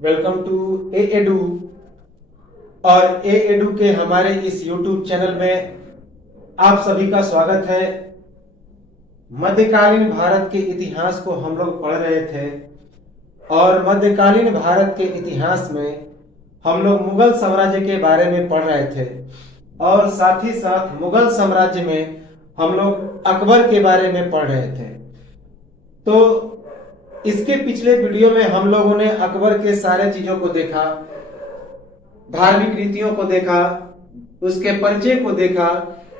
Welcome to A edu. और ए edu के हमारे इस यूट्यूब चैनल में आप सभी का स्वागत है। मध्यकालीन भारत के इतिहास को हम लोग पढ़ रहे थे और मध्यकालीन भारत के इतिहास में हम लोग मुगल साम्राज्य के बारे में पढ़ रहे थे और साथ ही साथ मुगल साम्राज्य में हम लोग अकबर के बारे में पढ़ रहे थे। तो इसके पिछले वीडियो में हम लोगों ने अकबर के सारे चीजों को देखा, धार्मिक रीतियों को देखा, उसके परिचय को देखा,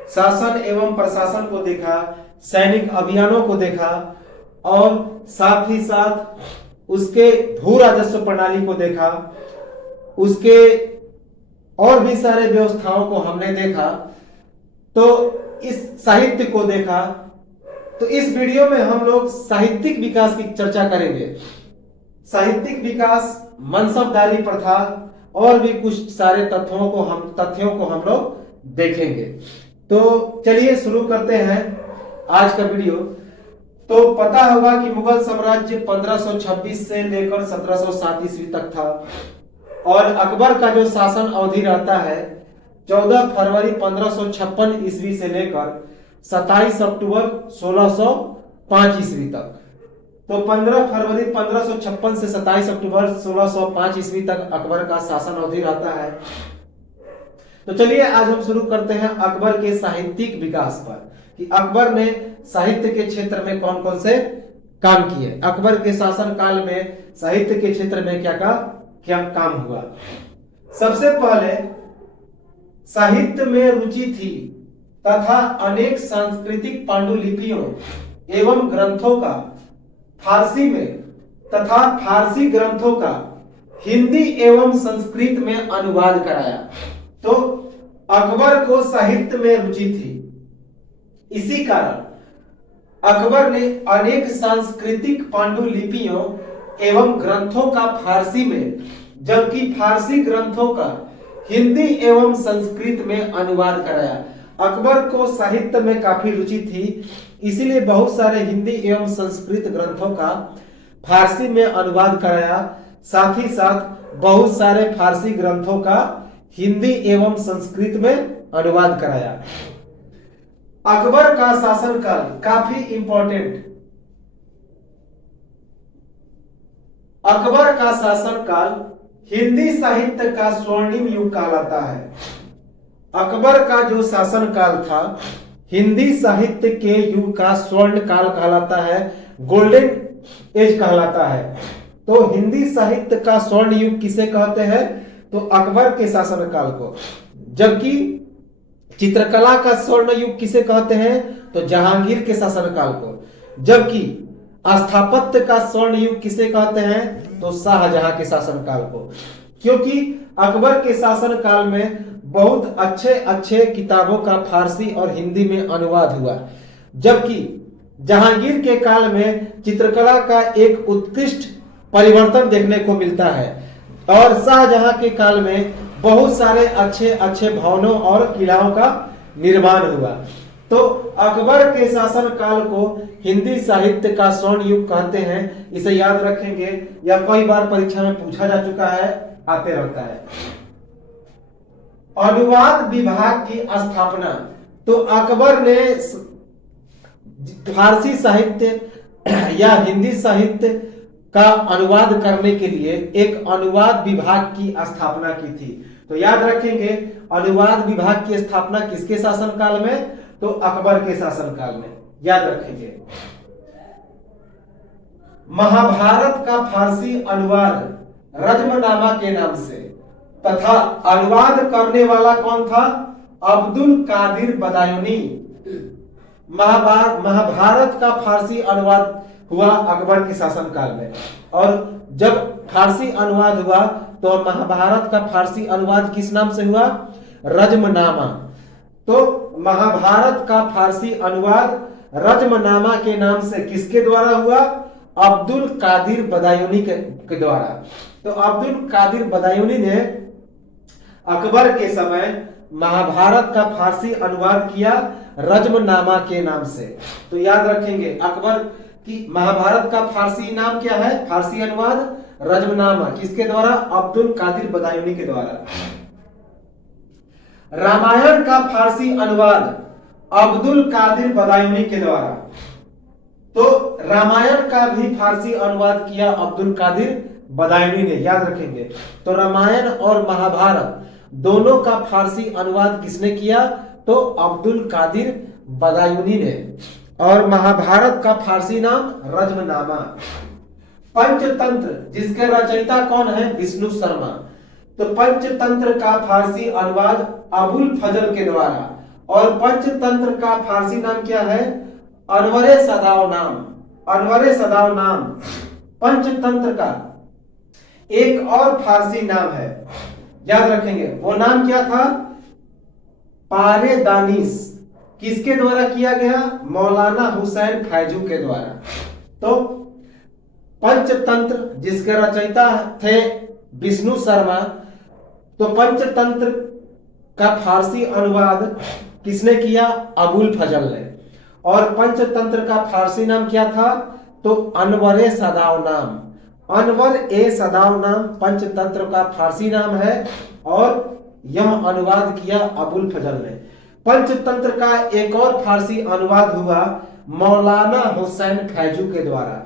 शासन एवं प्रशासन को देखा, सैनिक अभियानों को देखा और साथ ही साथ उसके भू राजस्व प्रणाली को देखा, उसके और भी सारे व्यवस्थाओं को हमने देखा। तो इस साहित्य को देखा। तो इस वीडियो में हम लोग साहित्यिक विकास की चर्चा करेंगे। साहित्यिक विकास, मनसबदारी प्रथा और भी कुछ सारे तथ्यों को हम लोग देखेंगे। तो चलिए शुरू करते हैं आज का वीडियो। तो पता होगा कि मुगल साम्राज्य 1526 से लेकर 1707 ईस्वी तक था और अकबर का जो शासन अवधि रहता है 14 फरवरी 1556 ईस्वी से लेकर 27 अक्टूबर 1605 ईस्वी तक। तो 15 फरवरी 1556 से 27 अक्टूबर 1605 ईस्वी तक अकबर का शासन अवधि रहता है। तो चलिए आज हम शुरू करते हैं अकबर के साहित्यिक विकास पर कि अकबर ने साहित्य के क्षेत्र में कौन कौन से काम किए। अकबर के शासन काल में साहित्य के क्षेत्र में क्या काम हुआ। सबसे पहले साहित्य में रुचि थी तथा अनेक सांस्कृतिक पांडुलिपियों एवं ग्रंथों का फारसी में तथा फारसी ग्रंथों का हिंदी एवं संस्कृत में अनुवाद कराया। तो अकबर को साहित्य में रुचि थी, इसी कारण अकबर ने अनेक सांस्कृतिक पांडुलिपियों एवं ग्रंथों का फारसी में जबकि फारसी ग्रंथों का हिंदी एवं संस्कृत में अनुवाद कराया। अकबर को साहित्य में काफी रुचि थी, इसीलिए बहुत सारे हिंदी एवं संस्कृत ग्रंथों का फारसी में अनुवाद कराया। साथ ही साथ बहुत सारे फारसी ग्रंथों का हिंदी एवं संस्कृत में अनुवाद कराया। अकबर का शासनकाल काफी इंपॉर्टेंट। अकबर का शासनकाल हिंदी साहित्य का स्वर्णिम युग कहलाता है। अकबर का जो शासनकाल था हिंदी साहित्य के युग का स्वर्ण काल कहलाता है, गोल्डन एज कहलाता है। तो हिंदी साहित्य का स्वर्ण युग किसे कहते हैं? तो अकबर के शासनकाल को। जबकि चित्रकला का स्वर्ण युग किसे कहते हैं? तो जहांगीर के शासनकाल को। जबकि स्थापत्य का स्वर्ण युग किसे कहते हैं? तो शाहजहां के शासनकाल को। क्योंकि अकबर के शासनकाल में बहुत अच्छे अच्छे किताबों का फारसी और हिंदी में अनुवाद हुआ। जबकि जहांगीर के काल में चित्रकला का एक उत्कृष्ट परिवर्तन देखने को मिलता है और शाहजहां के काल में बहुत सारे अच्छे अच्छे भवनों और किलाओं का निर्माण हुआ। तो अकबर के शासन काल को हिंदी साहित्य का स्वर्ण युग कहते हैं। इसे याद रखेंगे, यह कई बार परीक्षा में पूछा जा चुका है, आते रहता है। अनुवाद विभाग की स्थापना। तो अकबर ने फारसी साहित्य या हिंदी साहित्य का अनुवाद करने के लिए एक अनुवाद विभाग की स्थापना की थी। तो याद रखेंगे अनुवाद विभाग की स्थापना किसके शासनकाल में? तो अकबर के शासनकाल में। याद रखेंगे। महाभारत का फारसी अनुवाद रज्मनामा के नाम से तथा अनुवाद करने वाला कौन था? अब्दुल कादिर बदायूनी। महाभारत का फारसी अनुवाद हुआ अकबर के शासनकाल में। और जब फारसी अनुवाद हुआ तो महाभारत का फारसी अनुवाद किस नाम से हुआ? रज्मनामा। तो महाभारत का फारसी अनुवाद रज्मनामा के नाम से किसके द्वारा हुआ? अब्दुल कादिर बदायूनी के द्वारा। तो अब्दुल कादिर बदायूनी ने अकबर के समय महाभारत का फारसी अनुवाद किया रज्मनामा के नाम से। तो याद रखेंगे अकबर कि महाभारत का फारसी नाम क्या है? फारसी अनुवाद रजमनामा किसके द्वारा? अब्दुल कादिर बदायूनी के द्वारा। रामायण का फारसी अनुवाद अब्दुल कादिर बदायूनी के द्वारा। तो रामायण का भी फारसी अनुवाद किया अब्दुल कादिर बदायूनी ने, याद रखेंगे। तो रामायण और महाभारत दोनों का फारसी अनुवाद किसने किया? तो अब्दुल कादिर बदायूनी ने। और महाभारत का फारसी नाम रजमनामा। पंचतंत्र जिसके रचयिता कौन है? विष्णु शर्मा। तो पंचतंत्र का फारसी अनुवाद अबुल फजल के द्वारा। और पंचतंत्र का फारसी नाम क्या है? अनवरे सदाव नाम। अनवरे सदाव नाम पंचतंत्र का एक और फारसी नाम है, याद रखेंगे। वो नाम क्या था? पारे दानिश। किसके द्वारा किया गया? मौलाना हुसैन फैजू के द्वारा। तो पंचतंत्र जिसके रचयिता थे विष्णु शर्मा, तो पंचतंत्र का फारसी अनुवाद किसने किया? अबुल फजल ने। और पंचतंत्र का फारसी नाम क्या था? तो अनवरे सदाव नाम। अनवर ए सदाव नाम पंचतंत्र का फारसी नाम है और यह अनुवाद किया अबुल फजल ने। पंचतंत्र का एक और फारसी अनुवाद हुआ मौलाना हुसैन फैजू के द्वारा।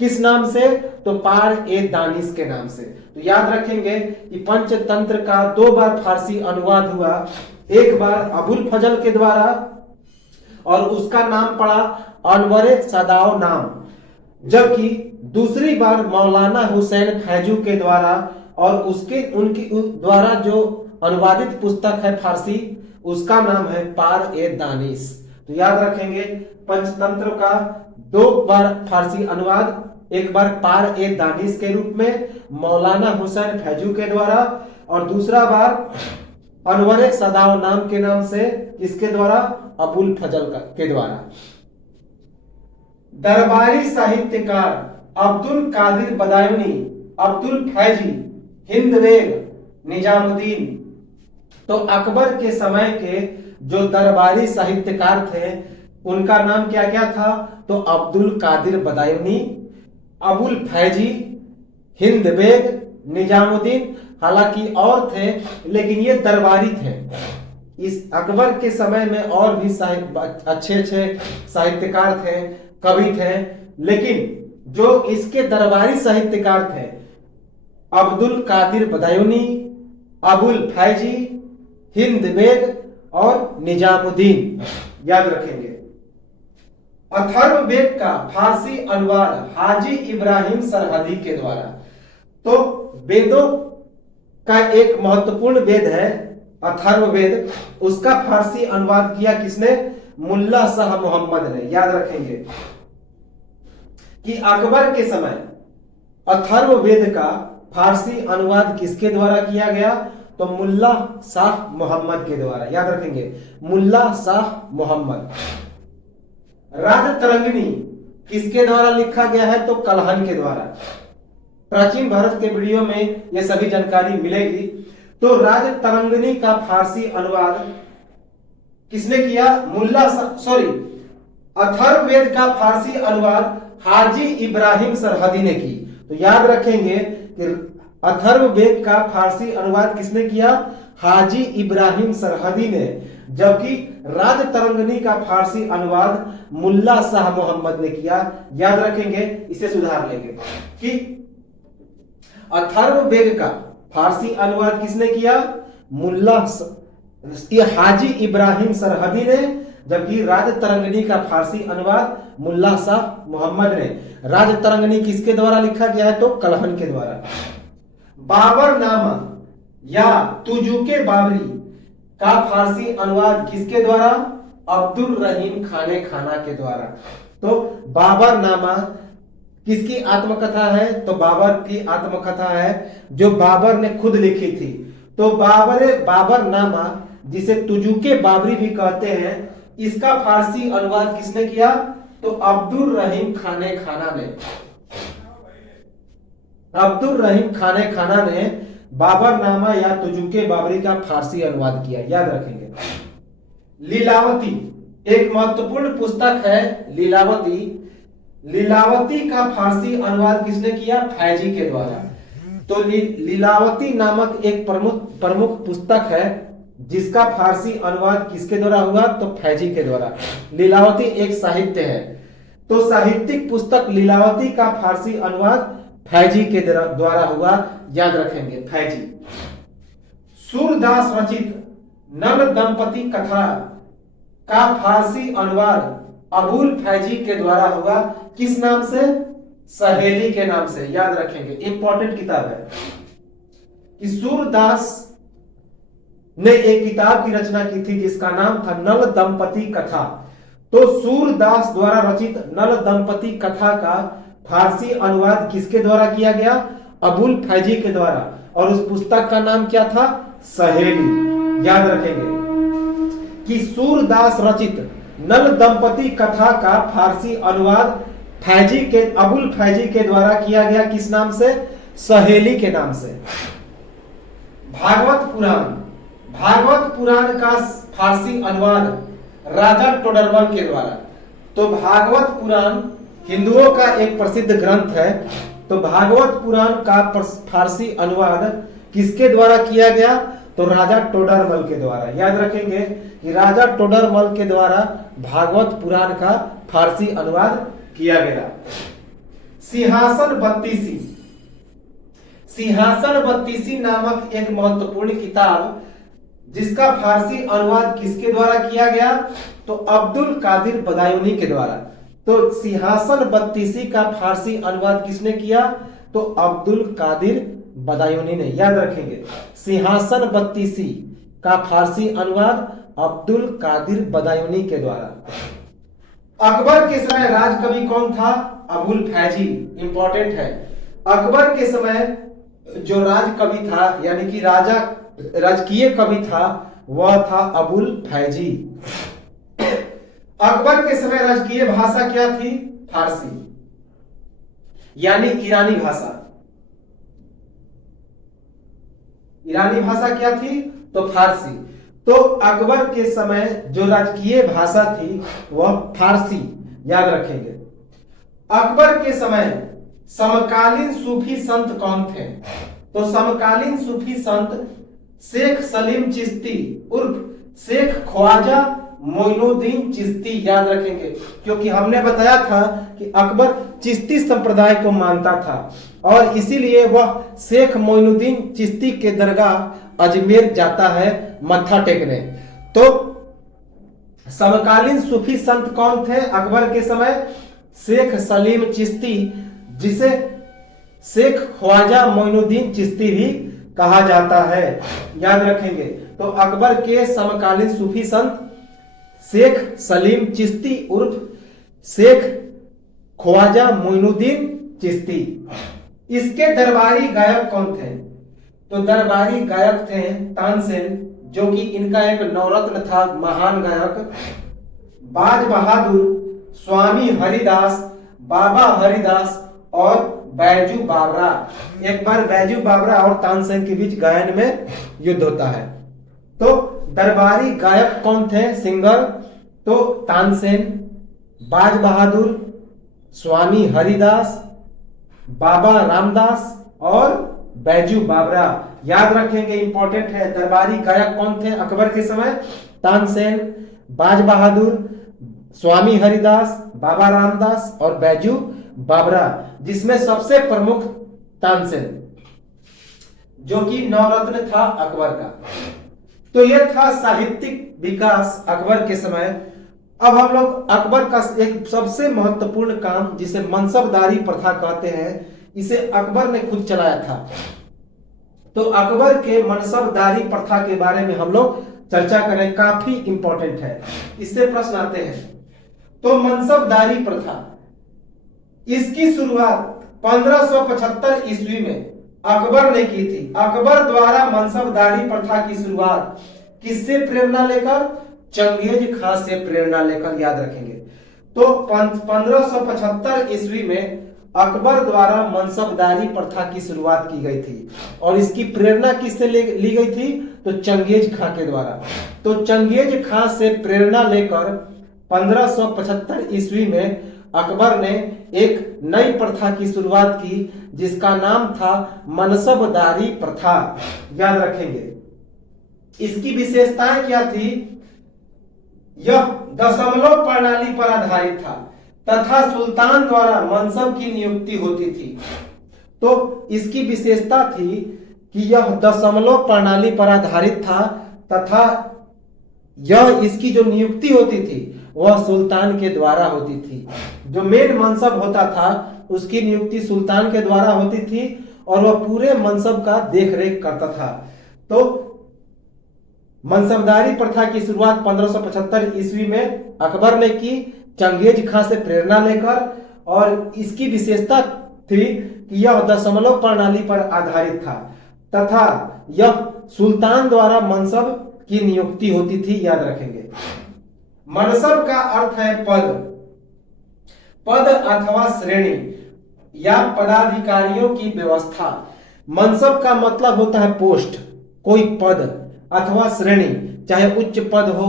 किस नाम से? तो पार ए दानिश के नाम से। तो याद रखेंगे कि पंचतंत्र का 2 बार फारसी अनुवाद हुआ, एक बार अबुल फजल के द्वारा और उसका नाम पड़ा अनवरे सदाव नाम, जबकि दूसरी बार मौलाना हुसैन फैजू के द्वारा और उनकी द्वारा जो अनुवादित पुस्तक है फारसी, उसका नाम है पार ए दानिश। तो याद रखेंगे पंचतंत्र का 2 बार फारसी अनुवाद, एक बार पार ए दानिश के रूप में मौलाना हुसैन फैजू के द्वारा और दूसरा बार अनवरे सदाव नाम के नाम से इसके द्वारा? अबुल फजल के द्वारा। दरबारी साहित्यकार अब्दुल कादिर बदायूनी, अब्दुल फैजी, हिंदवेग, निजामुद्दीन। तो अकबर के समय के जो दरबारी साहित्यकार थे उनका नाम क्या क्या था? तो अब्दुल कादिर बदायूनी, अबुल फैजी, हिंदवेग, निजामुद्दीन। हालांकि और थे लेकिन ये दरबारी थे। इस अकबर के समय में और भी अच्छे साहित्यकार थे, कवि थे, लेकिन जो इसके दरबारी साहित्यकार थे अब्दुल कादिर बदायूनी, अबुल फैजी, हिंदवेग और निजामुद्दीन, याद रखेंगे। अथर्ववेद का फारसी अनुवाद हाजी इब्राहिम सरहदी के द्वारा। तो वेदों का एक महत्वपूर्ण वेद है अथर्ववेद, उसका फारसी अनुवाद किया किसने? मुल्ला शाह मोहम्मद ने। याद रखेंगे कि अकबर के समय अथर्ववेद का फारसी अनुवाद किसके द्वारा किया गया? तो मुल्ला शाह मोहम्मद के द्वारा। याद रखेंगे मुल्ला शाह मोहम्मद। राजतरंगिणी किसके द्वारा लिखा गया है? तो कलहन के द्वारा। प्राचीन भारत के वीडियो में यह सभी जानकारी मिलेगी। तो राजतरंगिणी का फारसी अनुवाद किसने किया? अथर्ववेद का फारसी अनुवाद हाजी इब्राहिम सरहदी ने की। तो याद रखेंगे कि अथर्ववेद का फारसी अनुवाद किसने किया? हाजी इब्राहिम सरहदी ने, जबकि राजतरंगिणी का फारसी अनुवाद मुल्ला शाह मोहम्मद ने किया। याद रखेंगे, इसे सुधार लेंगे कि अथर्ववेद का फारसी अनुवाद किसने किया? हाजी इब्राहिम सरहदी ने, जबकि राजतरंगिणी का फारसी अनुवाद मुल्ला शाह मोहम्मद ने। राजतरंगिणी किसके द्वारा लिखा गया है? तो कलहन के द्वारा। बाबरनामा या तुजुके बाबरी का फारसी अनुवाद किसके द्वारा? अब्दुल रहीम खाने खाना के द्वारा। तो बाबरनामा किसकी आत्मकथा है? तो बाबर की आत्मकथा है जो बाबर ने खुद लिखी थी। तो बाबरनामा जिसे तुजुके बाबरी भी कहते हैं, इसका फारसी अनुवाद किसने किया? तो अब्दुल रहीम खाने खाना ने। अब्दुल रहीम खाने खाना ने बाबरनामा या तुजुके बाबरी का फारसी अनुवाद किया। याद रखेंगे। लीलावती एक महत्वपूर्ण पुस्तक है। लीलावती लीलावती का फारसी अनुवाद किसने किया? फैजी के द्वारा। तो लीलावती नामक एक प्रमुख प्रमुख पुस्तक है जिसका फारसी अनुवाद किसके द्वारा हुआ? तो फैजी के द्वारा। लीलावती एक साहित्य है, तो साहित्यिक पुस्तक लीलावती का फारसी अनुवाद फैजी के द्वारा हुआ, याद रखेंगे फैजी। सूरदास रचित नल दंपति कथा का फारसी अनुवाद अबुल फैजी के द्वारा हुआ, किस नाम से? सहेली के नाम से, याद रखेंगे। इंपॉर्टेंट किताब है कि सूरदास ने एक किताब की रचना की थी जिसका नाम था नल दंपति कथा। तो सूरदास द्वारा रचित नल दंपति कथा का फारसी अनुवाद किसके द्वारा किया गया? अबुल फैजी के द्वारा। और उस पुस्तक का नाम क्या था? सहेली। याद रखेंगे कि सूरदास रचित नल दंपति कथा का फारसी अनुवाद फैजी के अबुल फैजी के द्वारा किया गया, किस नाम से? सहेली के नाम से। भागवत पुराण, भागवत पुराण का फारसी अनुवाद राजा टोडरमल के द्वारा। तो भागवत पुराण हिंदुओं का एक प्रसिद्ध ग्रंथ है, तो भागवत पुराण का फारसी अनुवाद किसके द्वारा किया गया? तो राजा टोडरमल के द्वारा। याद रखेंगे कि राजा टोडरमल के द्वारा भागवत पुराण का फारसी अनुवाद किया गया। सिंहासन बत्तीसी, सिंहासन बत्तीसी नामक एक महत्वपूर्ण किताब जिसका फारसी अनुवाद किसके द्वारा किया गया? तो अब्दुल कादिर बदायूनी के द्वारा। तो सिंहासन बत्तीसी का फारसी अनुवाद किसने किया? तो अब्दुल कादिर बदायूनी ने। याद रखेंगे सिंहासन बत्तीसी का फारसी अनुवाद अब्दुल कादिर बदायूनी के द्वारा। अकबर के समय राजकवि कौन था? अबुल फैजी। इंपॉर्टेंट है, अकबर के समय जो राजकवि था यानी कि राजकीय कवि था वह था अबुल फैजी। अकबर के समय राजकीय भाषा क्या थी? फारसी, यानी ईरानी भाषा। ईरानी भाषा क्या थी? तो फारसी। तो अकबर के समय जो राजकीय भाषा थी वह फारसी। याद रखेंगे। अकबर के समय समकालीन सूफी संत कौन थे? तो समकालीन सूफी संत शेख सलीम चिश्ती उर्फ शेख ख्वाजा मोइनुद्दीन चिश्ती। याद रखेंगे क्योंकि हमने बताया था कि अकबर चिश्ती संप्रदाय को मानता था और इसीलिए वह शेख मोइनुद्दीन चिश्ती के दरगाह अजमेर जाता है मत्था टेकने। तो समकालीन सूफी संत कौन थे अकबर के समय? शेख सलीम चिश्ती, जिसे शेख ख्वाजा मोइनुद्दीन चिश्ती भी कहा जाता है। याद रखेंगे। तो अकबर के समकालीन सूफी संत शेख सलीम चिश्ती उर्फ शेख ख्वाजा मोइनुद्दीन चिश्ती। इसके दरबारी गायक कौन थे? तो दरबारी गायक थे तानसेन, जो कि इनका एक नवरत्न था, महान गायक। बाज बहादुर, स्वामी हरिदास, बाबा हरिदास और बैजू बावरा। एक बार बैजू बावरा और तानसेन के बीच गायन में युद्ध होता है। तो दरबारी गायक कौन थे? सिंगर। तो तानसेन, बाज बहादुर, स्वामी हरिदास, बाबा रामदास और बैजू बावरा। याद रखेंगे, इंपॉर्टेंट है। दरबारी गायक कौन थे अकबर के समय? तानसेन, बाज बहादुर, स्वामी हरिदास, बाबा रामदास और बैजू बावरा, जिसमें सबसे प्रमुख तानसेन, जो कि नवरत्न था अकबर का। तो यह था साहित्यिक विकास अकबर के समय। अब हम लोग अकबर का एक सबसे महत्वपूर्ण काम, जिसे मनसबदारी प्रथा कहते हैं, इसे अकबर ने खुद चलाया था। तो अकबर के मनसबदारी प्रथा के बारे में हम लोग चर्चा करें, काफी इंपॉर्टेंट है, इससे प्रश्न आते हैं। तो मनसबदारी प्रथा, इसकी शुरुआत 1575 ईस्वी में अकबर ने की थी। अकबर द्वारा मनसबदारी प्रथा की शुरुआत किससे प्रेरणा लेकर? चंगेज खां से प्रेरणा लेकर। याद रखेंगे। तो 1575 ईस्वी में अकबर द्वारा मनसबदारी प्रथा की शुरुआत की गई थी और इसकी प्रेरणा किससे ली गई थी? तो चंगेज खां के द्वारा। तो चंगेज खां से प्रेरणा लेकर 1575 ईस्वी में अकबर ने एक नई प्रथा की शुरुआत की जिसका नाम था मनसबदारी प्रथा। याद रखेंगे, इसकी विशेषताएं क्या थी? यह दशमलव प्रणाली पर आधारित था तथा सुल्तान द्वारा मनसब की नियुक्ति होती थी। तो इसकी विशेषता थी कि यह दशमलव प्रणाली पर आधारित था तथा यह इसकी जो नियुक्ति होती थी वह सुल्तान के द्वारा होती थी। जो मेन मनसब होता था उसकी नियुक्ति सुल्तान के द्वारा होती थी और वह पूरे मनसब का देखरेख करता था। तो मनसबदारी प्रथा की शुरुआत 1575 ईस्वी में अकबर ने की, चंगेज खां से प्रेरणा लेकर, और इसकी विशेषता थी कि यह दशमलव प्रणाली पर आधारित था तथा यह सुल्तान द्वारा मनसब की नियुक्ति होती थी। याद रखेंगे, मनसब का अर्थ है पद, पद अथवा श्रेणी या पदाधिकारियों की व्यवस्था। मनसब का मतलब होता है पोस्ट, कोई पद अथवा श्रेणी, चाहे उच्च पद हो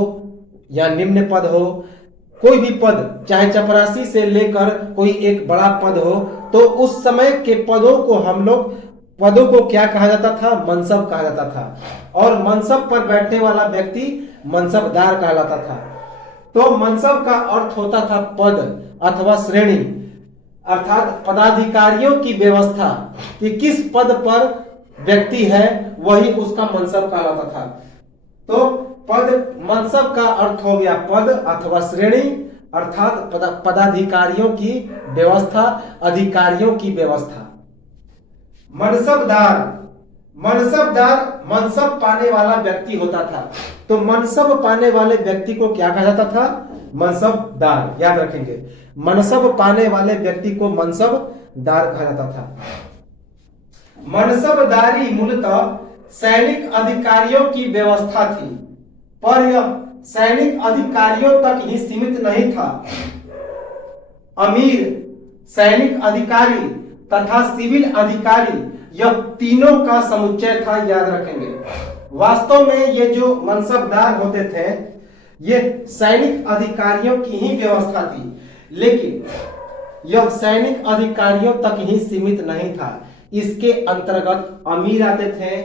या निम्न पद हो, कोई भी पद, चाहे चपरासी से लेकर कोई एक बड़ा पद हो, तो उस समय के पदों को हम लोग, पदों को क्या कहा जाता था? मनसब कहा जाता था। और मनसब पर बैठने वाला व्यक्ति मनसबदार कहलाता था। तो मनसब का अर्थ होता था पद अथवा श्रेणी, अर्थात पदाधिकारियों की व्यवस्था, कि किस पद पर व्यक्ति है वही उसका मनसब कहलाता था। तो पद, मनसब का अर्थ हो गया पद अथवा श्रेणी, अर्थात पदाधिकारियों की व्यवस्था, अधिकारियों की व्यवस्था। मनसबदार, मनसबदार मनसब पाने वाला व्यक्ति होता था। तो मनसब पाने वाले व्यक्ति को क्या कहा जाता था? मनसबदार। याद रखेंगे, मनसब पाने वाले व्यक्ति को मनसबदार कहा जाता था। मनसबदारी मूलतः सैनिक अधिकारियों की व्यवस्था थी, पर यह सैनिक अधिकारियों तक ही सीमित नहीं था। अमीर, सैनिक अधिकारी तथा सिविल अधिकारी, यह तीनों का समुच्चय था। याद रखेंगे, वास्तव में ये जो मनसबदार होते थे ये सैनिक अधिकारियों की ही व्यवस्था थी, लेकिन यह सैनिक अधिकारियों तक ही सीमित नहीं था। इसके अंतर्गत अमीर आते थे,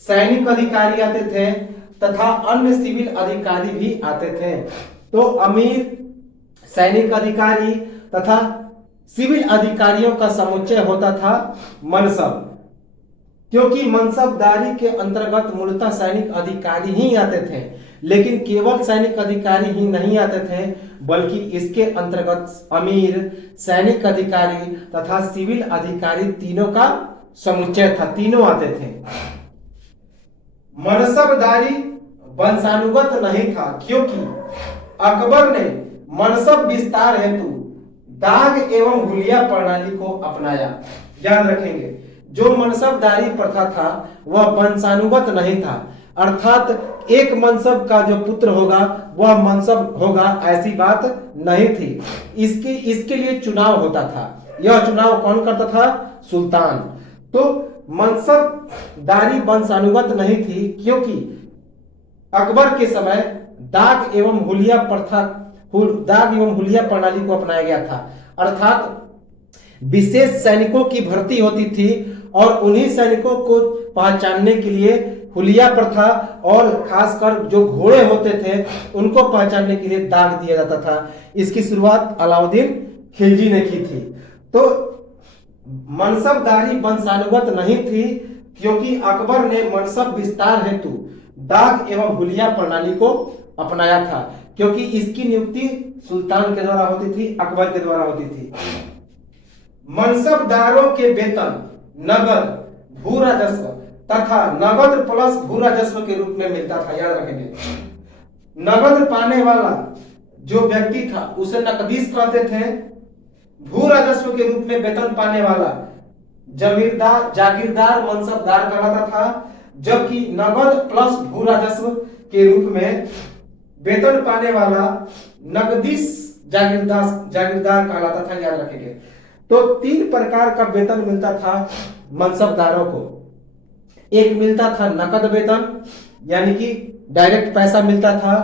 सैनिक अधिकारी आते थे तथा अन्य सिविल अधिकारी भी आते थे। तो अमीर, सैनिक अधिकारी तथा सिविल अधिकारियों का समुच्चय होता था मनसब, क्योंकि मनसबदारी के अंतर्गत मूलतः सैनिक अधिकारी ही आते थे। लेकिन केवल सैनिक अधिकारी ही नहीं आते थे, बल्कि इसके अंतर्गत अमीर, सैनिक अधिकारी तथा सिविल अधिकारी तीनों का समुच्चय था, तीनों आते थे। मनसबदारी वंशानुगत नहीं था, क्योंकि अकबर ने मनसब विस्तार हेतु दाग एवं हुलिया प्रणाली को अपनाया। याद रखेंगे, जो मनसबदारी प्रथा था वह वंशानुगत नहीं था, अर्थात एक मनसब का जो पुत्र होगा वह मनसब होगा, ऐसी बात नहीं थी। इसके लिए चुनाव होता था। यह चुनाव कौन करता था? सुल्तान। तो मनसबदारी वंशानुगत नहीं थी, क्योंकि अकबर के समय दाग एवं हुलिया प्रथा, दाग एवं हुलिया प्रणाली को अपनाया गया था, अर्थात विशेष सैनिकों की भर्ती होती थी और उन्हीं सैनिकों को पहचानने के लिए हुलिया प्रथा, और खासकर जो घोड़े होते थे उनको पहचानने के लिए दाग दिया जाता था। इसकी शुरुआत अलाउद्दीन खिलजी ने की थी। तो मनसबदारी वंशानुगत नहीं थी, क्योंकि अकबर ने मनसब विस्तार हेतु दाग एवं हुलिया प्रणाली को अपनाया था, क्योंकि इसकी नियुक्ति सुल्तान के द्वारा होती थी, अकबर के द्वारा होती थी। मनसबदारों के वेतन नगद, भू राजस्व तथा नगद प्लस भू राजस्व के रूप में मिलता था। याद रखेंगे, नगद पाने वाला जो व्यक्ति था उसे नकदीस कहते थे। भू राजस्व के रूप में वेतन पाने वाला जमींदार, जागीरदार, मनसबदार कहलाता था, जबकि नगद प्लस भू राजस्व के रूप में वेतन पाने वाला नकदीस जागीरदार कहलाता था। याद रखेंगे, तो तीन प्रकार का वेतन मिलता था मनसबदारों को। एक मिलता था नकद वेतन, यानी कि डायरेक्ट पैसा मिलता था।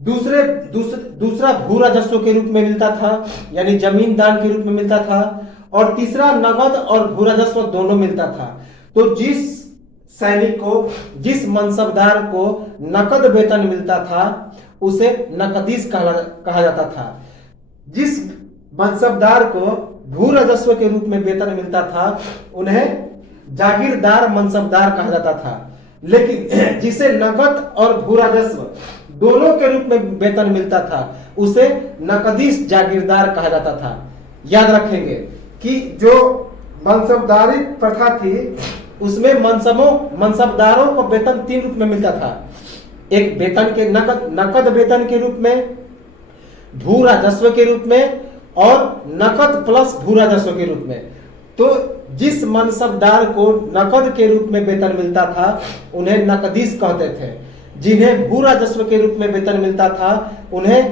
दूसरा भू राजस्व के रूप में मिलता था, यानी जमीन दान के रूप में मिलता था। और तीसरा नगद और भू राजस्व दोनों मिलता था। तो जिस सैनिक को, जिस मनसबदार को नकद वेतन मिलता था उसे नकदीस कहा जाता था। जिस मनसबदार को भू राजस्व के रूप में वेतन मिलता था उन्हें जागीरदार मनसबदार कहा जाता था। लेकिन जिसे नकद और भू राजस्व दोनों के रूप में वेतन मिलता था उसे नकदीस जागीरदार कहा जाता था। याद रखेंगे कि जो मनसबदारी प्रथा थी उसमें मनसबदारों को वेतन 3 रूप में मिलता था। एक वेतन के नकद वेतन के रूप में, भू राजस्व के रूप में और नकद प्लस भू राजस्व के रूप में। तो जिस मनसबदार को नकद के रूप में वेतन मिलता था उन्हें नकदीस कहते थे। जिन्हें भू राजस्व के रूप में वेतन मिलता था उन्हें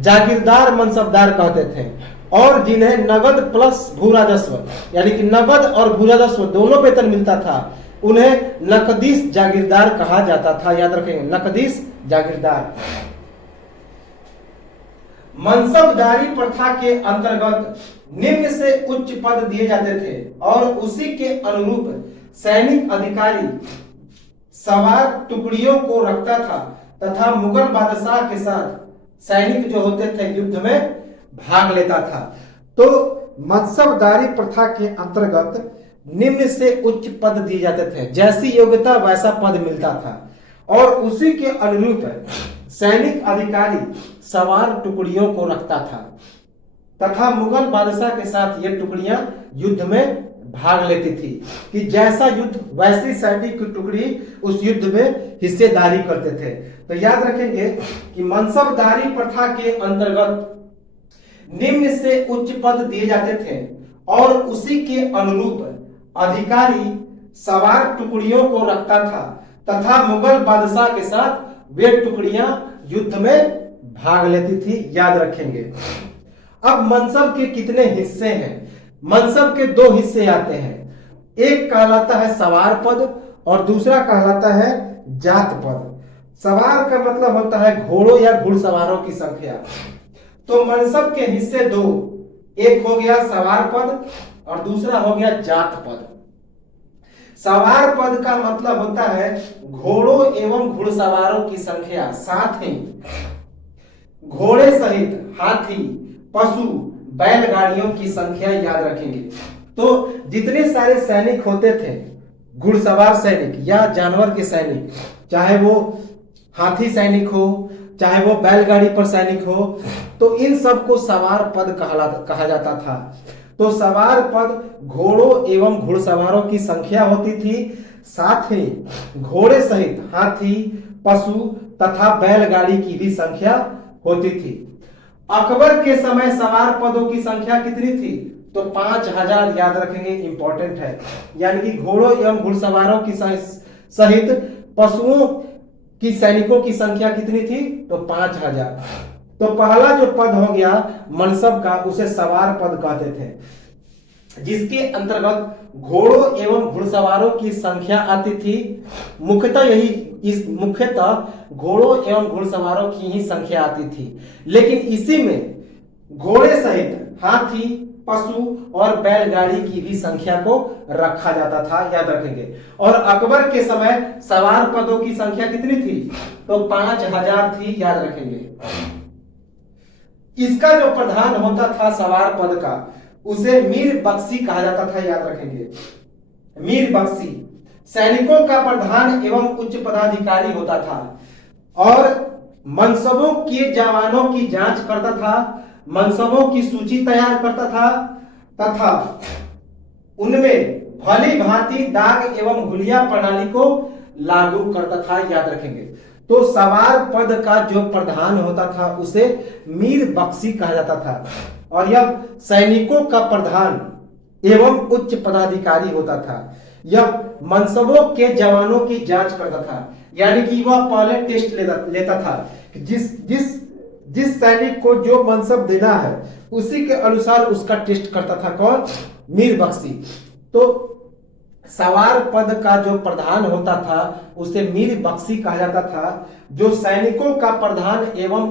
जागीरदार मनसबदार कहते थे। और जिन्हें नगद प्लस भू राजस्व, यानी कि नगद और भू राजस्व दोनों वेतन मिलता था उन्हें नकदीस जागीरदार कहा जाता था। याद रखेंगे, नकदीस जागीरदार। मनसबदारी प्रथा के अंतर्गत निम्न से उच्च पद दिए जाते थे और उसी के अनुरूप सैनिक अधिकारी सवार टुकड़ियों को रखता था तथा मुगल बादशाह के साथ सैनिक जो होते थे युद्ध में भाग लेता था। तो मनसबदारी प्रथा के अंतर्गत निम्न से उच्च पद दिए जाते थे, जैसी योग्यता वैसा पद मिलता था और उसी के अनुरूप सैनिक अधिकारी सवार टुकड़ियों को रखता था तथा मुगल बादशाह के साथ ये टुकड़ियां युद्ध में भाग लेती थी कि जैसा युद्ध वैसी सैनिक की टुकड़ी उस युद्ध में हिस्सेदारी करते थे। तो याद रखेंगे कि मनसबदारी प्रथा के अंतर्गत निम्न से उच्च पद दिए जाते थे और उसी के अनुरूप अधिकारी सवार टुकड़ियों को रखता था तथा मुगल बादशाह के साथ वे टुकड़ियां युद्ध में भाग लेती थी। याद रखेंगे। अब मनसब के कितने हिस्से हैं? मनसब के 2 हिस्से आते हैं। एक कहलाता है सवार पद और दूसरा कहलाता है जात पद। सवार का मतलब होता है घोड़ों या घुड़सवारों की संख्या। तो मनसब के हिस्से 2, एक हो गया सवार पद और दूसरा हो गया जात पद। सवार पद का मतलब होता है घोड़ों एवं घुड़सवारों की संख्या, साथ ही घोड़े सहित हाथी, पशु, बैलगाड़ियों की संख्या। याद रखेंगे। तो जितने सारे सैनिक होते थे, घुड़सवार सैनिक या जानवर के सैनिक, चाहे वो हाथी सैनिक हो चाहे वो बैलगाड़ी पर सैनिक हो, तो इन सबको सवार पद कहा जाता था। तो सवार पद घोड़ों एवं घुड़सवारों की संख्या होती थी, साथ ही घोड़े सहित हाथी, पशु तथा बैलगाड़ी की भी संख्या होती थी। अकबर के समय सवार पदों की संख्या कितनी थी? तो 5000। याद रखेंगे, इंपॉर्टेंट है। यानी कि घोड़ों एवं घुड़सवारों की सहित पशुओं की सैनिकों की संख्या कितनी थी? तो 5000। तो पहला जो पद हो गया मनसब का, उसे सवार पद कहते थे, जिसके अंतर्गत घोड़ों एवं घुड़सवारों की संख्या आती थी। मुख्यतः घोड़ों एवं घुड़सवारों की ही संख्या आती थी, लेकिन इसी में घोड़े सहित हाथी, पशु और बैलगाड़ी की भी संख्या को रखा जाता था। याद रखेंगे। और अकबर के समय सवार पदों की संख्या कितनी थी? तो 5000 थी। याद रखेंगे। इसका जो प्रधान होता था सवार पद का, उसे मीर बख्शी कहा जाता था। याद रखेंगे, मीर बख्शी सैनिकों का प्रधान एवं उच्च पदाधिकारी होता था और मनसबों के जवानों की जांच करता था, मनसबों की सूची तैयार करता था तथा उनमें भली भांति दाग एवं हुलिया प्रणाली को लागू करता था। याद रखेंगे। तो सवार पद का जो प्रधान होता था उसे मीर बख्शी कहा जाता था और यह सैनिकों का प्रधान एवं उच्च पदाधिकारी होता था। यह मनसबों के जवानों की जांच करता था, यानी कि वह पहले टेस्ट लेता था कि जिस सैनिक को जो मनसब देना है उसी के अनुसार उसका टेस्ट करता था। कौन? मीर बख्शी। तो सवार पद का जो प्रधान होता था उसे मीर बख्शी कहा जाता था, जो सैनिकों का प्रधान एवं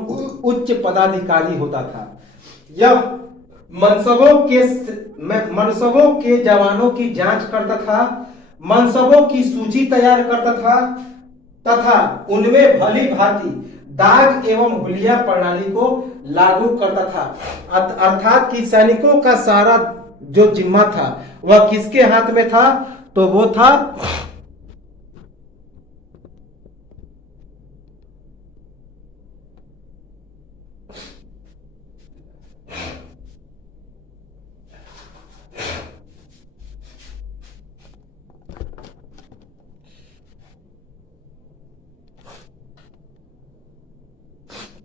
उच्च पदाधिकारी होता था। यह मनसबों के जवानों की जांच करता था, मनसबों की सूची तैयार करता था तथा उनमें भली भांति दाग एवं हुलिया प्रणाली को लागू करता था। अर्थात कि सैनिकों का सारा जो जिम्मा था वह किसके हाथ में था? तो वो था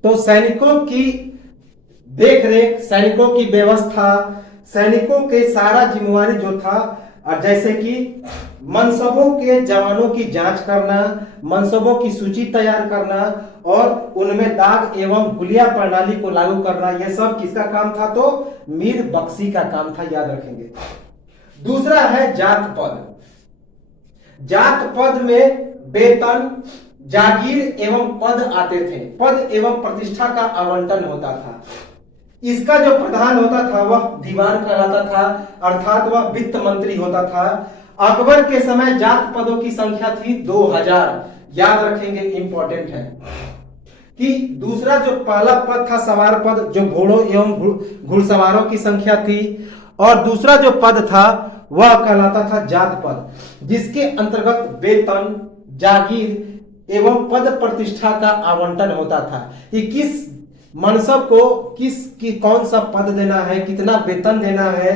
तो सैनिकों की देखरेख, सैनिकों की व्यवस्था, सैनिकों के सारा जिम्मेवारी जो था, और जैसे कि मनसबों के जवानों की जांच करना, मनसबों की सूची तैयार करना और उनमें दाग एवं हुलिया प्रणाली को लागू करना, यह सब किसका काम था? तो मीर बख्शी का काम था, याद रखेंगे। दूसरा है जात पद। जात पद में वेतन, जागीर एवं पद आते थे। पद एवं प्रतिष्ठा का आवंटन होता था। इसका जो प्रधान होता था वह दीवान कहलाता था, अर्थात वह वित्त मंत्री होता था। अकबर के समय जात पदों की संख्या थी 2000, याद रखेंगे, इंपॉर्टेंट है। कि दूसरा जो पहला पद था सवार पद, जो घोड़ों एवं घुड़सवारों की संख्या थी, और दूसरा जो पद था वह कहलाता था जात पद, जिसके अंतर्गत वेतन, जागीर एवं पद प्रतिष्ठा का आवंटन होता था कि किस मनसब को कौन सा पद देना है, कितना वेतन देना है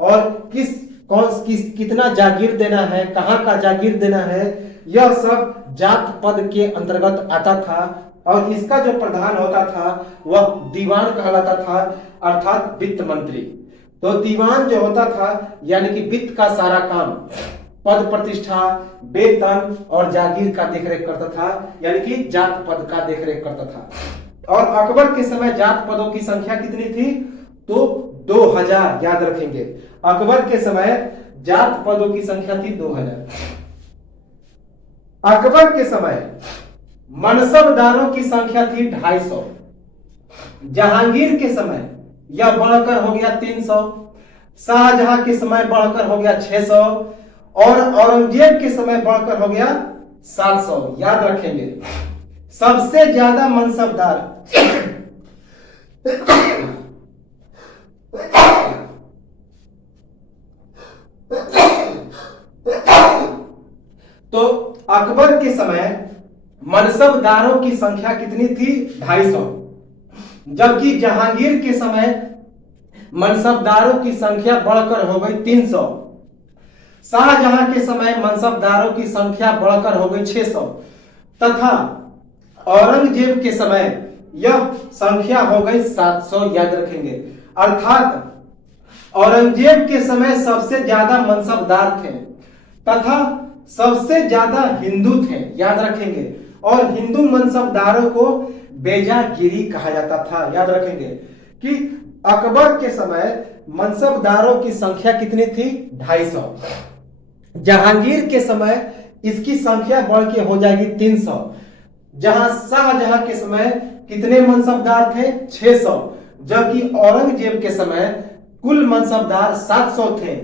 और कितना जागीर देना है, कहां का जागीर देना है, यह सब जात पद के अंतर्गत आता था। और इसका जो प्रधान होता था वह दीवान कहलाता था, अर्थात वित्त मंत्री। तो दीवान जो होता था यानी कि वित्त का सारा काम, पद प्रतिष्ठा, वेतन और जागीर का देखरेख करता था, यानी कि जात पद का देखरेख करता था। और अकबर के समय जात पदों की संख्या कितनी थी? तो 2000, याद रखेंगे। अकबर के समय जात पदों की संख्या थी 2000। अकबर के समय मनसबदारों की संख्या थी 250। जहांगीर के समय यह बढ़कर हो गया 300, शाहजहां के समय बढ़कर हो गया 600 और औरंगजेब के समय बढ़कर हो गया 700, याद रखेंगे। सबसे ज्यादा मनसबदार तो अकबर के समय मनसबदारों की संख्या कितनी थी? 250, जबकि जहांगीर के समय मनसबदारों की संख्या बढ़कर हो गई 300। शाहजहां के समय मनसबदारों की संख्या बढ़कर हो गई 600 तथा औरंगजेब के समय यह संख्या हो गई 700, याद रखेंगे। अर्थात औरंगजेब के समय सबसे ज्यादा मनसबदार थे तथा सबसे ज्यादा हिंदू थे, याद रखेंगे। और हिंदू मनसबदारों को बेजागिरी कहा जाता था, याद रखेंगे। कि अकबर के समय मनसबदारों की संख्या कितनी थी? 250। जहांगीर के समय इसकी संख्या बढ़ के हो जाएगी 300, जहां शाहजहां के समय कितने मनसबदार थे? 600, जबकि औरंगजेब के समय कुल मनसबदार 700 थे।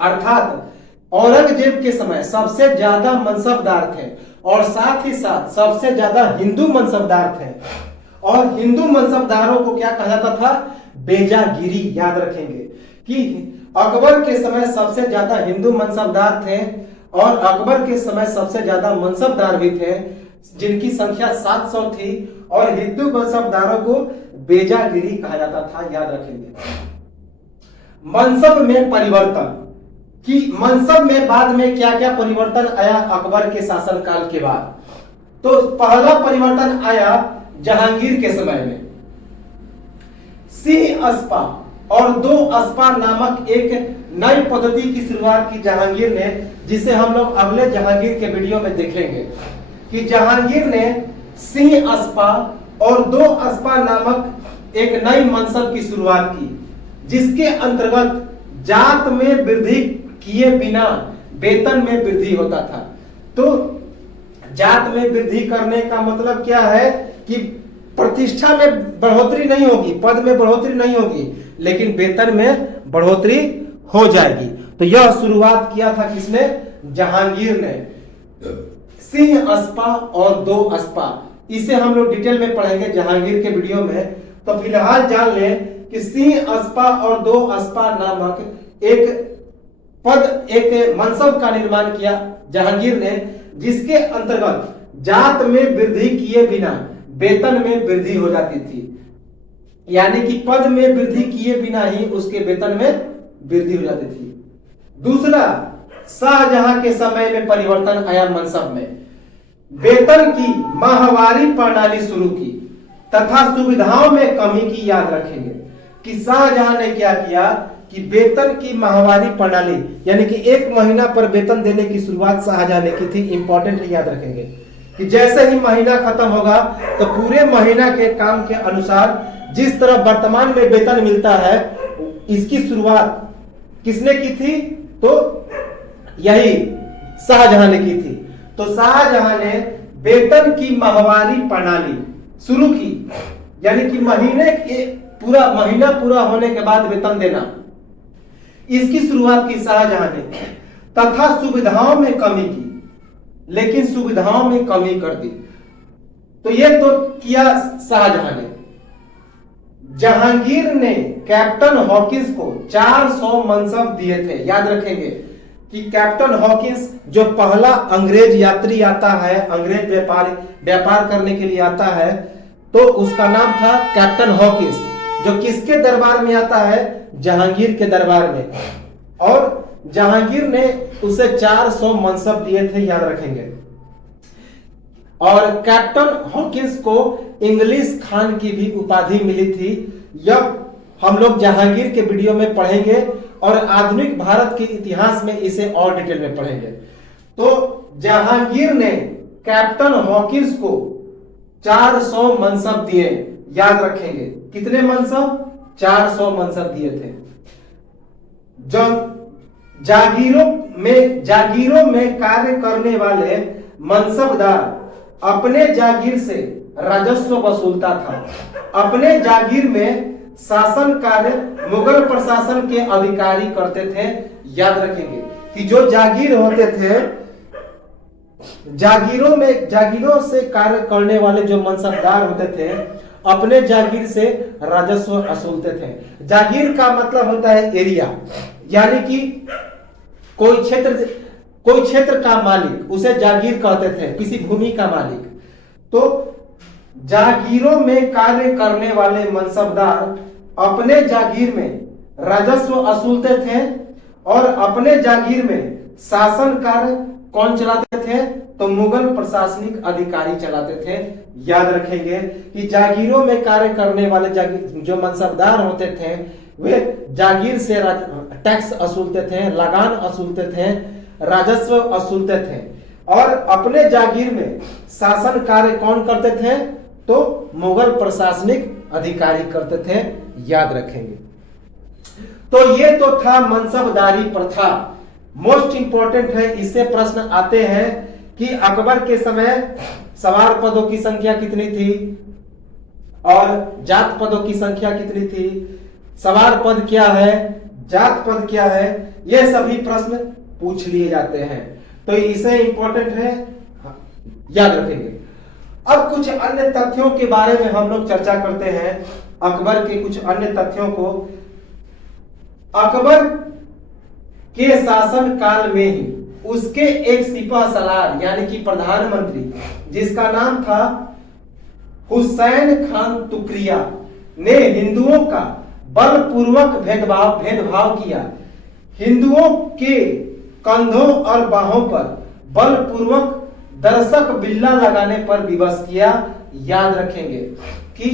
अर्थात औरंगजेब के समय सबसे ज्यादा मनसबदार थे और साथ ही साथ सबसे ज्यादा हिंदू मनसबदार थे। और हिंदू मनसबदारों को क्या कहा जाता था? बेजागिरी, याद रखेंगे। कि अकबर के समय सबसे ज्यादा हिंदू मनसबदार थे और अकबर के समय सबसे ज्यादा मनसबदार भी थे, जिनकी संख्या 700 थी, और हिंदू मनसबदारों को बेजागिरी कहा जाता था, याद रखेंगे। मनसब में परिवर्तन, कि मनसब में बाद में क्या क्या परिवर्तन आया अकबर के शासनकाल के बाद। तो पहला परिवर्तन आया जहांगीर के समय में। सिंह अस्पा और 2 अस्पा नामक एक नई पद्धति की शुरुआत की जहांगीर ने, जिसे हम लोग अगले जहांगीर के वीडियो में देखेंगे। कि जहांगीर ने सिंह अस्पा और 2 अस्पा नामक एक नई मनसब की शुरुआत की, जिसके अंतर्गत जात में वृद्धि किए बिना वेतन में वृद्धि होता था। तो जात में वृद्धि करने का मतलब क्या है कि प्रतिष्ठा में बढ़ोतरी नहीं होगी, पद में बढ़ोतरी नहीं होगी, लेकिन वेतन में बढ़ोतरी हो जाएगी। तो यह शुरुआत किया था किसने? जहांगीर ने। सिंह अस्पा और दो अस्पा, इसे हम लोग डिटेल में पढ़ेंगे जहांगीर के वीडियो में। तो फिलहाल जान लें कि सिंह अस्पा और दो अस्पा नामक एक पद, एक मनसब का निर्माण किया जहांगीर ने, जिसके अंतर्गत जात में वृद्धि किए बिना वेतन में वृद्धि हो जाती थी। यानी कि पद में वृद्धि किए बिना ही उसके वेतन में वृद्धि हो जाती थी। दूसरा, शाहजहां के समय में परिवर्तन आया मनसब में। वेतन की माहवारी प्रणाली शुरू की तथा सुविधाओं में कमी की। याद रखेंगे कि शाहजहां ने क्या किया कि वेतन की माहवारी प्रणाली, यानी कि एक महीना पर वेतन देने की शुरुआत शाहजहां ने की थी। इंपॉर्टेंट याद रखेंगे कि जैसे ही महीना खत्म होगा तो पूरे महीना के काम के अनुसार जिस तरह वर्तमान में वेतन मिलता है, इसकी शुरुआत किसने की थी? तो यही शाहजहां ने की थी। तो शाहजहां ने वेतन की माहवारी प्रणाली शुरू की, यानी कि महीने के पूरा महीना पूरा होने के बाद वेतन देना, इसकी शुरुआत की शाहजहां ने। तथा सुविधाओं में कमी की, लेकिन सुविधाओं में कमी कर दी। तो ये तो किया शाहजहां ने। जहांगीर ने कैप्टन हॉकिंस को 400 मनसब दिए थे। याद रखेंगे कि कैप्टन हॉकिंस जो पहला अंग्रेज यात्री आता है, अंग्रेज व्यापार करने के लिए आता है, तो उसका नाम था कैप्टन हॉकिंस, जो किसके दरबार में आता है? जहांगीर के दरबार में। और जहांगीर ने उसे 400 मनसब दिए थे। याद रखेंगे। और कैप्टन हॉकिंस को इंग्लिश खान की भी उपाधि मिली थी। यह हम लोग जहांगीर के वीडियो में पढ़ेंगे और आधुनिक भारत के इतिहास में इसे और डिटेल में पढ़ेंगे। तो जहांगीर ने कैप्टन हॉकिंस को 400 मनसब दिए। याद रखेंगे कितने मनसब? 400 मनसब दिए थे। जागीरों में कार्य करने वाले मनसबदार अपने जागीर से राजस्व वसूलता था। अपने जागीर में शासन कार्य मुगल प्रशासन के अधिकारी करते थे। याद रखेंगे कि जो जागीर होते थे, जागीरों से कार्य करने वाले जो मनसबदार होते थे, अपने जागीर से राजस्व वसूलते थे। जागीर का मतलब होता है एरिया, यानी कि कोई क्षेत्र का मालिक, उसे जागीर कहते थे, किसी भूमि का मालिक। तो जागीरों में कार्य करने वाले मनसबदार अपने जागीर में राजस्व वसूलते थे और अपने जागीर में शासन कार्य कौन चलाते थे? तो मुगल प्रशासनिक अधिकारी चलाते थे। याद रखेंगे कि जागीरों में कार्य करने वाले जो मनसबदार होते थे, वे जागीर से टैक्स वसूलते थे, लगान वसूलते थे, राजस्व वसूलते थे। और अपने जागीर में शासन कार्य कौन करते थे? तो मुगल प्रशासनिक अधिकारी करते थे। याद रखेंगे। तो ये तो था मनसबदारी प्रथा। मोस्ट इंपॉर्टेंट है, इससे प्रश्न आते हैं कि अकबर के समय सवार पदों की संख्या कितनी थी और जात पदों की संख्या कितनी थी, सवार पद क्या है, जात पद क्या है, ये सभी प्रश्न पूछ लिए जाते हैं। तो इसे इंपॉर्टेंट है, याद रखेंगे। अब कुछ अन्य तथ्यों के बारे में हम लोग चर्चा करते हैं, अकबर के कुछ अन्य तथ्यों को। अकबर के शासन काल में ही उसके एक सिपह सलार यानी कि प्रधानमंत्री, जिसका नाम था हुसैन खान तुकरिया, ने हिंदुओं का बलपूर्वक भेदभाव किया। हिंदुओं के कंधों और बाहों पर बलपूर्वक दर्शक बिल्ला लगाने पर विवश किया। याद रखेंगे कि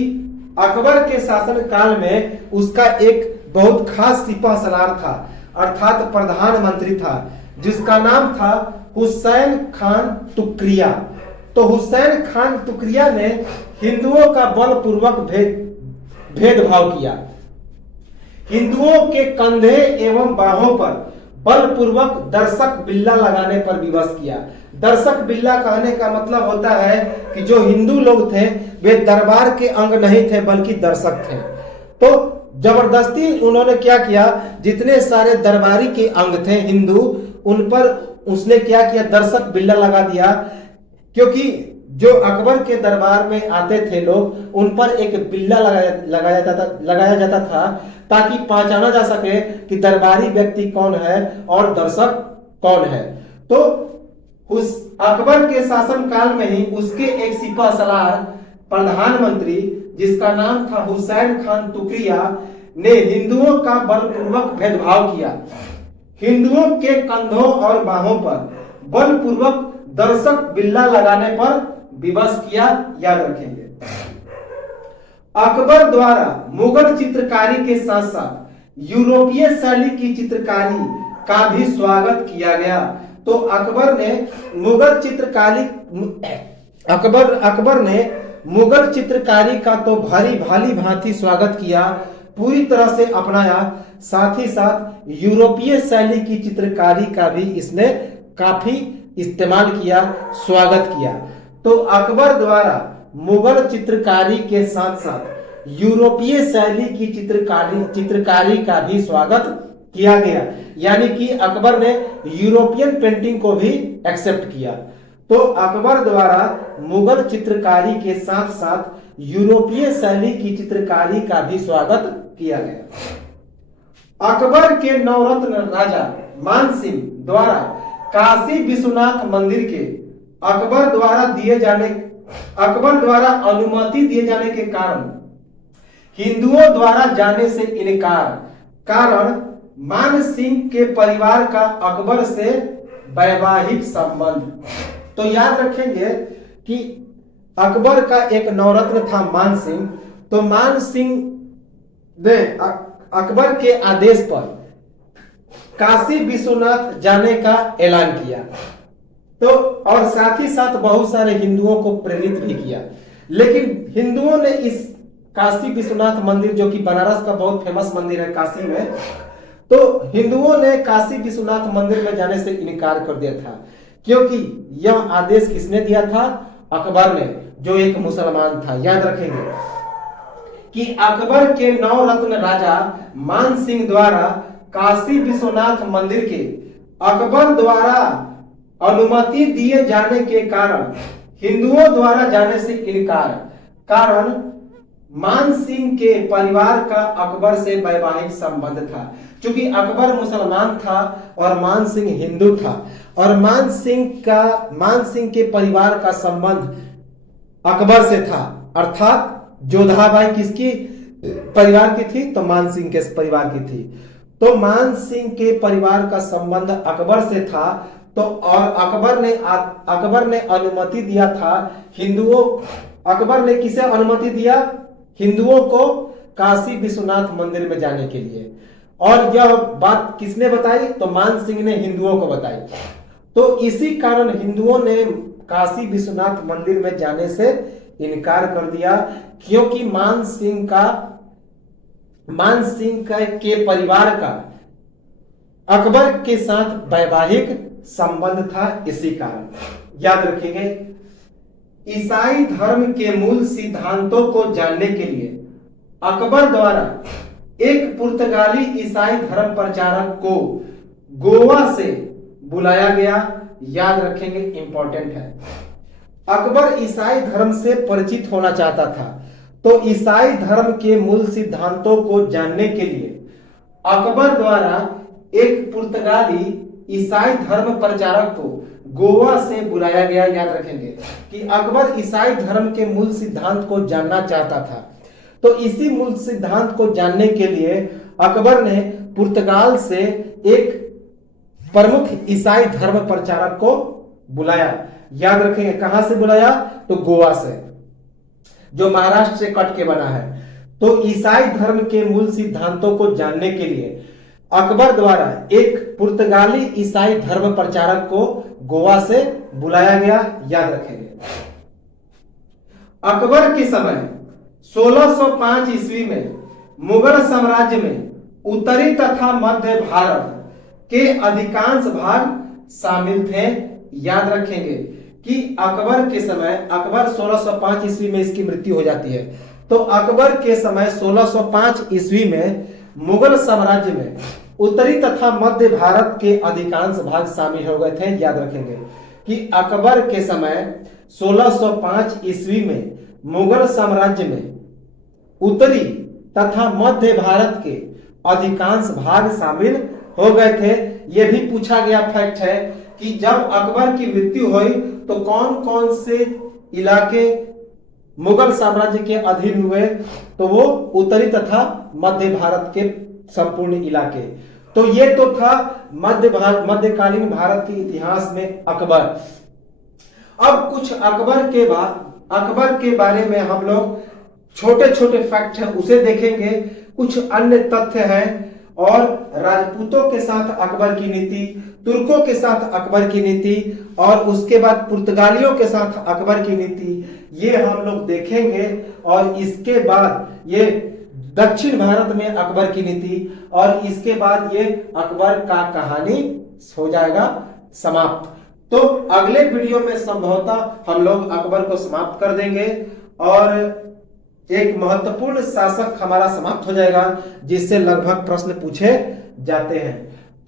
अकबर के शासन काल में उसका एक बहुत खास सिपह सलार था, अर्थात प्रधानमंत्री था, जिसका नाम था हुसैन खान तुकरिया। तो हुसैन खान तुकरिया ने हिंदुओं का बलपूर्वक भेदभाव किया। हिंदुओं के कंधे एवं बाहों पर बलपूर्वक दर्शक बिल्ला लगाने पर विवश किया। दर्शक बिल्ला कहने का मतलब होता है कि जो हिंदू लोग थे वे दरबार के अंग नहीं थे बल्कि दर्शक थे। तो जबरदस्ती उन्होंने क्या किया, जितने सारे दरबारी के अंग थे हिंदू, उन पर उसने क्या किया, दर्शक बिल्ला लगा दिया। क्योंकि जो अकबर के दरबार में आते थे लोग, उन पर एक बिल्ला लगाया जाता था ताकि पहचाना जा सके कि दरबारी व्यक्ति कौन है और दर्शक कौन है। तो उस अकबर के शासनकाल में ही उसके एक सिपह सलार प्रधानमंत्री जिसका नाम था हुसैन खान तुकरिया ने हिंदुओं का बलपूर्वक भेदभाव किया। हिंदुओं के कंधों और बाहों पर बलपूर्वक दर्शक बिल्ला लगाने पर विवश किया, याद रखेंगे। अकबर द्वारा मुगल चित्रकारी के साथ साथ यूरोपीय शैली की चित्रकारी का भी स्वागत किया गया। तो अकबर ने मुगल चित्रकारी का तो भाली भांति स्वागत किया, पूरी तरह से अपनाया। साथ ही साथ यूरोपीय शैली की चित्रकारी का भी इसने काफी इस्तेमाल किया, स्वागत किया। तो अकबर द्वारा मुगल चित्रकारी के साथ साथ यूरोपीय शैली की चित्रकारी का भी स्वागत किया गया, यानी कि अकबर ने यूरोपियन पेंटिंग को भी एक्सेप्ट किया। तो अकबर द्वारा मुगल चित्रकारी के साथ साथ यूरोपीय शैली की चित्रकारी का भी स्वागत किया गया। अकबर के नवरत्न राजा मानसिंह द्वारा काशी विश्वनाथ मंदिर के अकबर द्वारा अनुमति दिए जाने के कारण हिंदुओं द्वारा जाने से इनकार कारण मान सिंह के परिवार का अकबर से वैवाहिक संबंध। तो याद रखेंगे कि अकबर का एक नवरत्न था मान सिंह। तो मान सिंह ने अकबर के आदेश पर काशी विश्वनाथ जाने का ऐलान किया। तो और साथ ही साथ बहुत सारे हिंदुओं को प्रेरित भी किया। लेकिन हिंदुओं ने इस काशी विश्वनाथ मंदिर, जो कि बनारस का बहुत फेमस मंदिर है काशी में, तो हिंदुओं ने काशी विश्वनाथ मंदिर में जाने से इनकार कर दिया था। क्योंकि यह आदेश किसने दिया था? अकबर ने, जो एक मुसलमान था। याद रखेंगे कि अकबर के नवरत्न राजा मान सिंह द्वारा काशी विश्वनाथ मंदिर के अकबर द्वारा अनुमति दिए जाने के कारण हिंदुओं द्वारा जाने से इनकार कारण मान सिंह के परिवार का अकबर से वैवाहिक संबंध था। क्योंकि अकबर मुसलमान था और मान सिंह हिंदू था, और मान सिंह के परिवार का संबंध अकबर से था। अर्थात जोधाबाई किसकी परिवार की थी? तो मान सिंह के परिवार की थी। तो मान सिंह के परिवार का संबंध अकबर से था। तो और अकबर ने अनुमति दिया था हिंदुओं। अकबर ने किसे अनुमति दिया? हिंदुओं को काशी विश्वनाथ मंदिर में जाने के लिए। और यह बात किसने बताई? तो मान सिंह ने हिंदुओं को बताई। तो इसी कारण हिंदुओं ने काशी विश्वनाथ मंदिर में जाने से इनकार कर दिया, क्योंकि मान सिंह के परिवार का अकबर के साथ वैवाहिक संबंध था। इसी कारण याद रखेंगे, ईसाई धर्म के मूल सिद्धांतों को जानने के लिए अकबर द्वारा एक पुर्तगाली ईसाई धर्म प्रचारक को गोवा से बुलाया गया। याद रखेंगे, इंपॉर्टेंट है। अकबर ईसाई धर्म से परिचित होना चाहता था। तो ईसाई धर्म के मूल सिद्धांतों को जानने के लिए अकबर द्वारा एक पुर्तगाली ईसाई धर्म प्रचारक को गोवा से बुलाया गया। याद रखेंगे कि अकबर ईसाई धर्म के मूल सिद्धांत को जानना चाहता था। तो इसी मूल सिद्धांत को जानने के लिए अकबर ने पुर्तगाल से एक प्रमुख ईसाई धर्म प्रचारक को बुलाया। याद रखेंगे, कहां से बुलाया? तो गोवा से, जो महाराष्ट्र से कट के बना है। तो ईसाई धर्म के मूल सिद्धांतों को जानने के लिए अकबर द्वारा एक पुर्तगाली ईसाई धर्म प्रचारक को गोवा से बुलाया गया। याद रखेंगे, अकबर के समय 1605 ईस्वी में मुगल साम्राज्य में उत्तरी तथा मध्य भारत के अधिकांश भाग शामिल थे। याद रखेंगे कि अकबर के समय, अकबर 1605 ईस्वी में इसकी मृत्यु हो जाती है, तो अकबर के समय 1605 ईस्वी में मुगल साम्राज्य में उत्तरी तथा मध्य भारत के अधिकांश भाग शामिल हो गए थे। याद रखेंगे कि अकबर के समय 1605 ईस्वी में मुगल साम्राज्य में उत्तरी तथा मध्य भारत के अधिकांश भाग शामिल हो गए थे। यह भी पूछा गया फैक्ट है कि जब अकबर की मृत्यु हुई तो कौन कौन से इलाके मुगल साम्राज्य के अधीन हुए, तो वो उत्तरी तथा मध्य भारत के संपूर्ण इलाके। तो ये तो था मध्यकालीन भारत के इतिहास में अकबर। अब कुछ अकबर के बारे में हम लोग छोटे छोटे फैक्ट हैं उसे देखेंगे, कुछ अन्य तथ्य हैं, और राजपूतों के साथ अकबर की नीति, तुर्कों के साथ अकबर की नीति, और उसके बाद पुर्तगालियों के साथ अकबर की नीति, ये हम लोग देखेंगे। और इसके बाद ये दक्षिण भारत में अकबर की नीति, और इसके बाद ये अकबर का कहानी हो जाएगा समाप्त। तो अगले वीडियो में संभवतः हम लोग अकबर को समाप्त कर देंगे और एक महत्वपूर्ण शासक हमारा समाप्त हो जाएगा जिससे लगभग प्रश्न पूछे जाते हैं।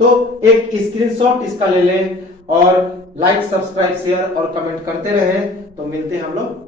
तो एक स्क्रीनशॉट इसका ले लें और लाइक, सब्सक्राइब, शेयर और कमेंट करते रहें। तो मिलते हैं हम लोग